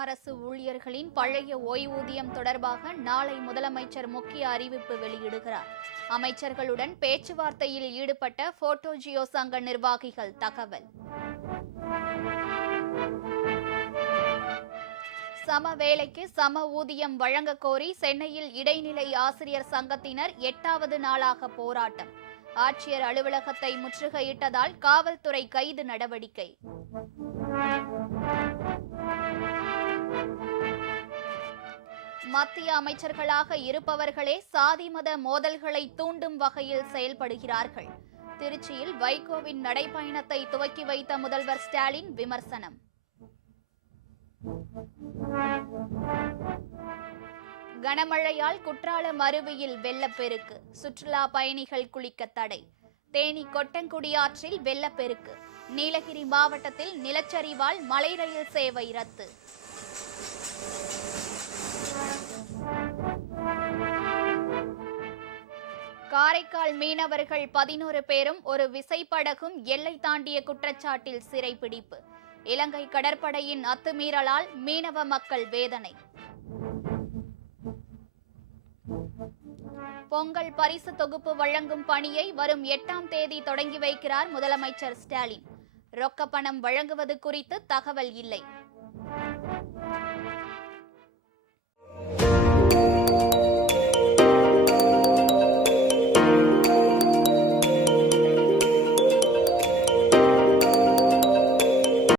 அரசு ஊழியர்களின் பழைய ஓய்வூதியம் தொடர்பாக நாளை முதலமைச்சர் முக்கிய அறிவிப்பு வெளியிடுகிறார். அமைச்சர்களுடன் பேச்சுவார்த்தையில் ஈடுபட்ட போட்டோ ஜியோ சங்க நிர்வாகிகள் தகவல். சம வேலைக்கு சம ஊதியம் வழங்க கோரி சென்னையில் இடைநிலை ஆசிரியர் சங்கத்தினர் 8வது நாளாக போராட்டம். ஆட்சியர் அலுவலகத்தை முற்றுகையிட்டதால் காவல்துறை கைது நடவடிக்கை. மத்திய அமைச்சர்களாக இருப்பவர்களே சாதி மத மோதல்களை தூண்டும் வகையில் செயல்படுகிறார்கள். திருச்சியில் வைகோவின் நடைபயணத்தை துவக்கி வைத்த முதல்வர் ஸ்டாலின் விமர்சனம். கனமழையால் குற்றாலம் அருவியில் வெள்ளப்பெருக்கு, சுற்றுலா பயணிகள் குளிக்க தடை. தேனி கொட்டங்குடி ஆற்றில் வெள்ளப்பெருக்கு. நீலகிரி மாவட்டத்தில் நிலச்சரிவால் மலை ரயில் சேவை ரத்து. காரைக்கால் மீனவர்கள் 11 பேரும் ஒரு விசைப்படகும் எல்லை தாண்டிய குற்றச்சாட்டில் சிறைப்பிடிப்பு. இலங்கை கடற்படையின் அத்துமீறலால் மீனவ மக்கள் வேதனை. பொங்கல் பரிசு தொகுப்பு வழங்கும் பணியை வரும் 8ஆம் தேதி தொடங்கி வைக்கிறார் முதலமைச்சர் ஸ்டாலின். ரொக்க பணம் வழங்குவது குறித்து தகவல் இல்லை.